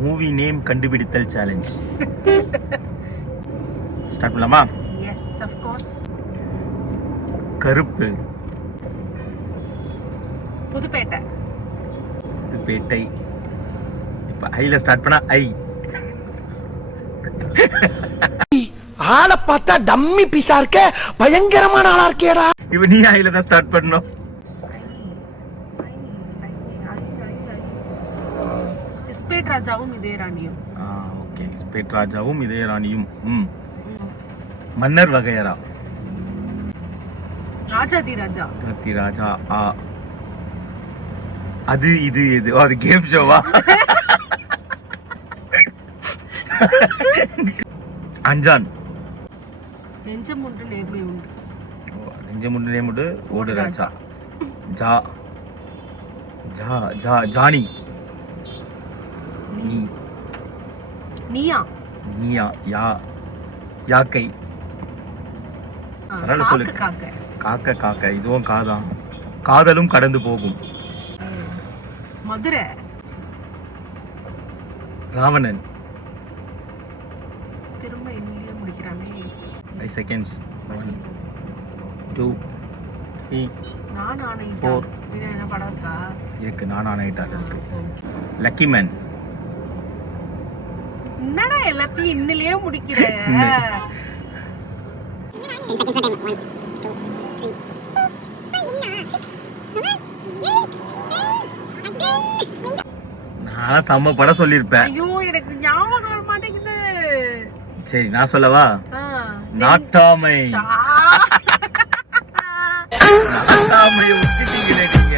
Movie name கண்டுபிடித்தல் challenge. Start பண்ணலாமா? Yes of course. Karuppu. Pudhupettai. Puduppettai. இப்ப ஐல ஸ்டார்ட் பண்ணா ஐ. ஆளை பார்த்தா டம்மி பீஸா இருக்க, பயங்கரமான ஆளா இருக்கேடா. இப்ப நீ ஐல தான் ஸ்டார்ட் பண்ணணும். இஸ்பேட் ராஜாவும் இதே ராணியும். ஓகே, இஸ்பேட் ராஜாவும் இதே ராணியும். மன்னர் வகையரா. ராஜாதி ராஜா. ராஜாதி ராஜா. அது இது எது? அது கேம் ஷோவா? அஞ்சான். நெஞ்சமுண்டு நேர்மை உண்டு. நெஞ்சமுண்டு நேர்முண்டு ஓடு ராஜா. ஜா ஜா ஜா ஜானி. நீ நீயா. நீயா. யா யாக்கை. பரவாயில்ல சொல்லு. காக்க. காக்க காக்க. இதுவும் காதான். காதலும் கடந்து போகும். மதுரை. ராவணன். திரும்ப இன்னிலே முடிக்கிறானே. 5 seconds. 1 2 3 நான் ஆணையிட்டா. 4 இது என்ன படம் இருக்கா? இருக்கு. நான் ஆணையிட்டா இருக்கு. Lucky man. என்னடா எல்லாத்தையும் இன்னிலே முடிக்கிற? நான் செம்ம படம் சொல்லியிருப்பேன். ஐயோ எனக்கு ஞாபகம் வர மாட்டேங்குது. சரி நான் சொல்லவா? ஆ. நாட்டாமை. நாட்டாமையை விட்டுட்டீங்களே நீங்க.